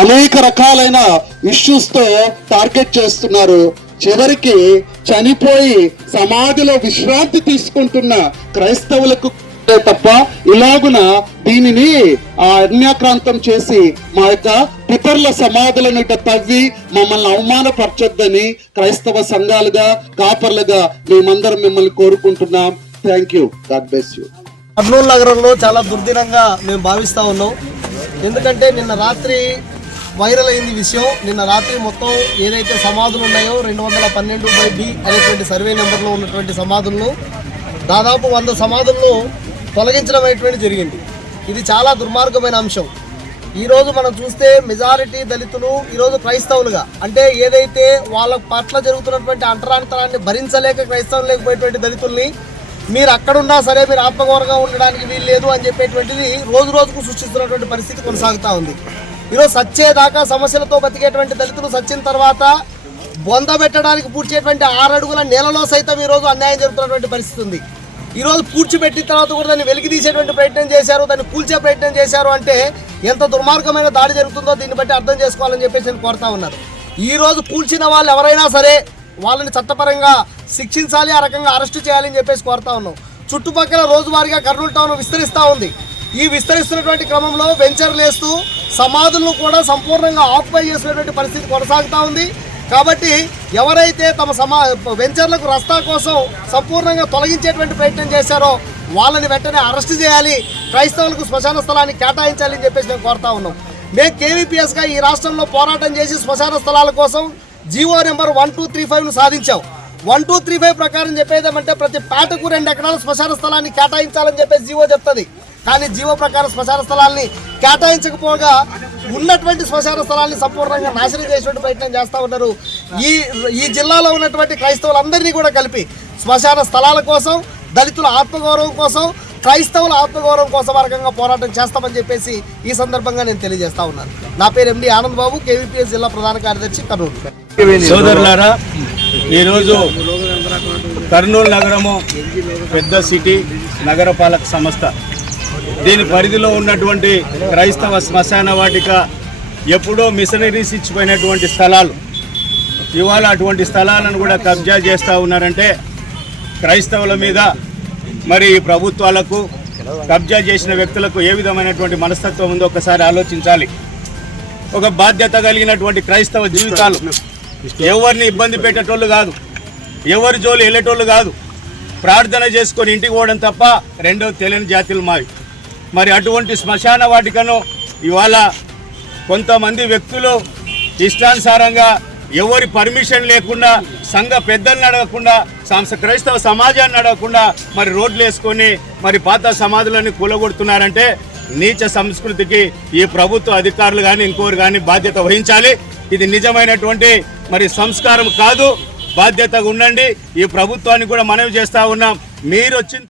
అనేక రకాలైన ఇష్యూస్ తో టార్గెట్ చేస్తున్నారు. చివరికి చనిపోయి సమాధిలో విశ్రాంతి తీసుకుంటున్న క్రైస్తవులకు తప్ప ఇలాగున దీనిని అన్యాక్రాంతం చేసి మా యొక్క పితరుల సమాధులను తవ్వి మమ్మల్ని అవమానపరచొద్దని క్రైస్తవ సంఘాలుగా కాపర్లుగా మేమందరం మిమ్మల్ని కోరుకుంటున్నాం. Thank you. God bless you. Kurnool నగరంలో చాలా దుర్దినంగా మేము భావిస్తూ ఉన్నాం. ఎందుకంటే నిన్న రాత్రి వైరల్ అయింది విషయం. నిన్న రాత్రి మొత్తం ఏదైతే సమాధులు ఉన్నాయో 212/B అనేటువంటి సర్వే నెంబర్లో ఉన్నటువంటి సమాధులను దాదాపు 100 సమాధులను తొలగించడం అనేటువంటి జరిగింది. ఇది చాలా దుర్మార్గమైన అంశం. ఈరోజు మనం చూస్తే మెజారిటీ దళితులు ఈరోజు క్రైస్తవులుగా అంటే ఏదైతే వాళ్ళ పట్ల జరుగుతున్నటువంటి అంటరాంతరాన్ని భరించలేక క్రైస్తవులు లేకపోయేటువంటి దళితుల్ని మీరు అక్కడున్నా సరే మీరు ఆత్మగౌరవంగా ఉండడానికి వీలు లేదు అని చెప్పేటువంటిది రోజు రోజుకు సృష్టిస్తున్నటువంటి పరిస్థితి కొనసాగుతూ ఉంది. ఈరోజు సచ్చేదాకా సమస్యలతో బతికేటువంటి దళితులు సచ్చిన తర్వాత బొంద పెట్టడానికి పూడ్చేటువంటి 6 అడుగుల నేలలో సైతం ఈరోజు అన్యాయం జరుగుతున్నటువంటి పరిస్థితి ఉంది. ఈరోజు పూడ్చిపెట్టిన తర్వాత కూడా దాన్ని వెలికి తీసేటువంటి ప్రయత్నం చేశారు, దాన్ని కూల్చే ప్రయత్నం చేశారు అంటే ఎంత దుర్మార్గమైన దాడి జరుగుతుందో దీన్ని బట్టి అర్థం చేసుకోవాలని చెప్పేసి నేను కోరుతా ఉన్నారు. ఈరోజు కూల్చిన వాళ్ళు ఎవరైనా సరే వాళ్ళని చట్టపరంగా శిక్షించాలి, ఆ రకంగా అరెస్టు చేయాలని చెప్పేసి కోరుతా ఉన్నాం. చుట్టుపక్కల రోజువారీగా కర్నూలు టౌన్ విస్తరిస్తూ ఉంది. ఈ విస్తరిస్తున్నటువంటి క్రమంలో వెంచర్లు వేస్తూ సమాధులను కూడా సంపూర్ణంగా ఆక్యుపై చేసినటువంటి పరిస్థితి కొనసాగుతూ ఉంది. కాబట్టి ఎవరైతే తమ వెంచర్లకు రస్తా కోసం సంపూర్ణంగా తొలగించేటువంటి ప్రయత్నం చేశారో వాళ్ళని వెంటనే అరెస్ట్ చేయాలి, క్రైస్తవులకు శ్మశాన స్థలాన్ని కేటాయించాలని చెప్పేసి మేము కోరుతా ఉన్నాం. మేము కేవీపీఎస్గా ఈ రాష్ట్రంలో పోరాటం చేసి శ్మశాన స్థలాల కోసం జీవో నెంబర్ 1235ను సాధించాం. 1235 ప్రకారం చెప్పేదేమంటే ప్రతి పేటకు 2 ఎకరాల శ్మశాన స్థలాన్ని కేటాయించాలని చెప్పేసి జీవో చెప్తుంది. కానీ జీవో ప్రకారం శ్మశాన స్థలాన్ని కేటాయించకపోగా ఉన్నటువంటి శ్మశాన స్థలాన్ని సంపూర్ణంగా నాశనం చేసేటువంటి ప్రయత్నం చేస్తూ ఉన్నారు. ఈ జిల్లాలో ఉన్నటువంటి క్రైస్తవులందరినీ కూడా కలిపి శ్మశాన స్థలాల కోసం, దళితుల ఆత్మగౌరవం కోసం, క్రైస్తవుల ఆత్మగౌరవం కోసం ఆ రకంగా పోరాటం చేస్తామని చెప్పేసి ఈ సందర్భంగా నేను తెలియజేస్తా ఉన్నాను. నా పేరు ఎండి ఆనంద్ బాబు, కేవీపీఎస్ జిల్లా ప్రధాన కార్యదర్శి, కర్నూలు. సోదరులారా, ఈరోజు కర్నూలు నగరము పెద్ద సిటీ, నగరపాలక సంస్థ. దీని పరిధిలో ఉన్నటువంటి క్రైస్తవ శ్మశాన వాటిక ఎప్పుడో మిషనరీస్ ఇచ్చిపోయినటువంటి స్థలాలు ఇవాళ అటువంటి స్థలాలను కూడా కబ్జా చేస్తూ ఉన్నారంటే క్రైస్తవుల మీద మరి ప్రభుత్వాలకు కబ్జా చేసిన వ్యక్తులకు ఏ విధమైనటువంటి మనస్తత్వం ఉందో ఒకసారి ఆలోచించాలి. ఒక బాధ్యత కలిగినటువంటి క్రైస్తవ జీవితాలు ఎవరిని ఇబ్బంది పెట్టేటోళ్ళు కాదు, ఎవరి జోలు వెళ్ళేటోళ్ళు కాదు, ప్రార్థన చేసుకొని ఇంటికి పోవడం తప్ప రెండో తెలియని జాతులు మావి. మరి అటువంటి శ్మశాన వాటికను ఇవాళ కొంతమంది వ్యక్తులు ఇష్టానుసారంగా ఎవరి పర్మిషన్ లేకుండా, సంఘ పెద్దలను అడగకుండా, క్రైస్తవ సమాజాన్ని అడగకుండా మరి రోడ్లు వేసుకొని మరి పాత సమాధులని కూలగొడుతున్నారంటే నీచ సంస్కృతికి ఈ ప్రభుత్వ అధికారులు కానీ ఇంకోరు కానీ బాధ్యత వహించాలి. ఇది నిజమైనటువంటి మరి సంస్కారం కాదు. బాధ్యతగా ఉండండి. ఈ ప్రభుత్వాన్ని కూడా మనవి చేస్తూ ఉన్నాం. మీరు వచ్చిన